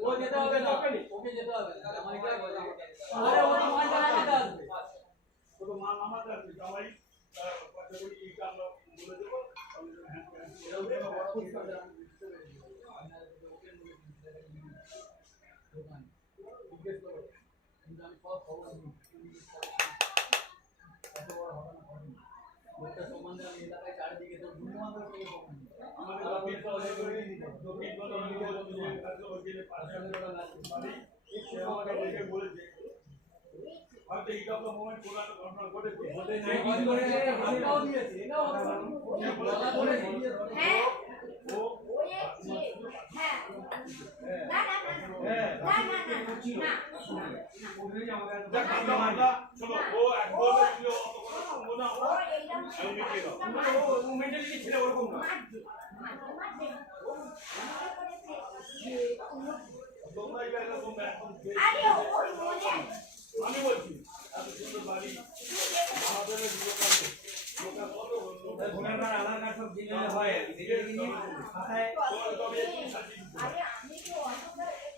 ও যেতে হবে না, ওকে যেতে হবে তাহলে মাইকটা বলে আরে ও তো মাইক চালাতে আসবে ও তো মা মামাতে আসবে সবাই কথা বলি এই কাম বলে দেব তাহলে এরকম বড় পুরস্কার দেন ওকে দোকান জিজ্ঞেস করো কিন্তু আমি সব খবর নিই এত বড় হবে না লোকটা সম্বন্ধে আমি এলাকায় চারিদিকে তো গুণমাত্র থেকে খবর নিই আমাদের অফিস করে করে দক্ষিণ বন্ধ নিজের কাছে ওইখানে পাঁচজনেরটা না পারি সে আমাকে দেখে বলেছে হয়তো এই কাপটা মোমেন্ট কোলাটা ঘটনা ঘটেছে ঘটে নাই কি করে ঘটনাও দিয়েছে না বলা বলে হ্যাঁ ও ওয়েছে হ্যাঁ না না না না না না ওরে আমাদের আমরা চলো ও এক বলতে ছিল অত কথা শুনবো না ও এইরকম ও মেন্টালিটি ছিল ওরকম না তোমরা এবারে তোমরা এখন আরে ওই বলে আমি বলছি এত সুন্দর বাড়ি আমাদের দোকান দোকান কত দোকানদার আলাদা কাজ সব দিলে হয় দেখে নিয়ে খাতায় তবে আরে আমি তো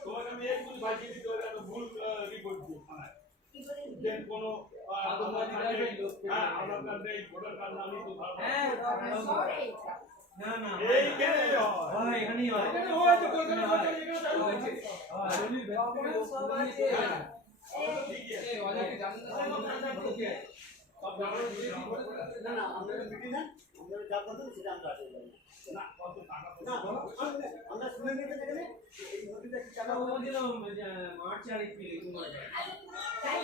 তোমাকে আমি একটু বাজি দিতে হবে একটা ভুল রিপোর্ট দিই থানায় দেন কোন আধার কার্ড নেই ভোটার কার্ড না নিয়ে তো হ্যাঁ না না এই কেন হয় এখানেই হয় এখানে হয় তো কলকাতা বাজারে এখানে চালু হয়েছে হ্যাঁ রবির ব্যাপারে সব আছে ঠিক আছে ওয়ালাকে জানেন না সব জানার না না আমরা মিটিং না আমরা যা করব সেটা আমরা আসলে না কত টাকা না আমরা শুনে নিতে এখানে এই নদীটা কি টাকা বলছিল মার্চ আর এপ্রিল এই সময় তাই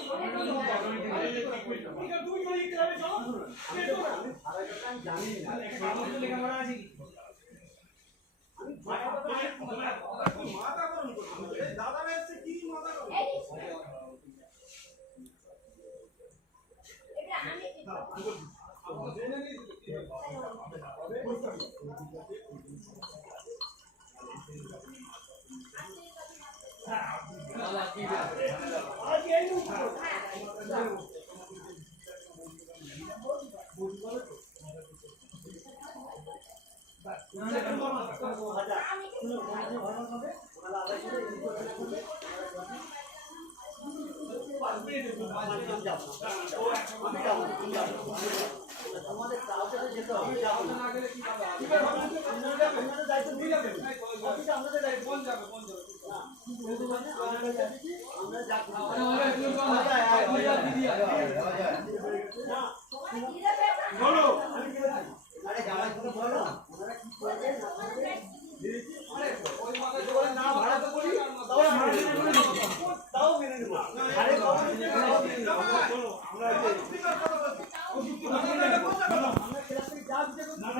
ঠিক আছে দুই মাস ক্লাবে চলো আমি সারা কথা জানি না কাগজ লেখাপড়া আছে কি আমি মাথা করুন দাদা এসে কি মাথা করুন এটা আমি জেনে নি আজ এই আমাদের কাউকে যেতে হবে না গেলে কি হবে আমাদের দায়িত্ব দিয়ে যাবে আমাদের দায়িত্ব কোন যাবে না আমরা যাচ্ছি আমরা যাচ্ছি না বলো আমি কি বলছি আরে যাওয়ার কথা বলো ওনারা কি করবে না করবে আরে ওই মাথা জোরে না ভাড়া তো বলি তাও মেনে নেব আরে আমরা ক্লাস থেকে যা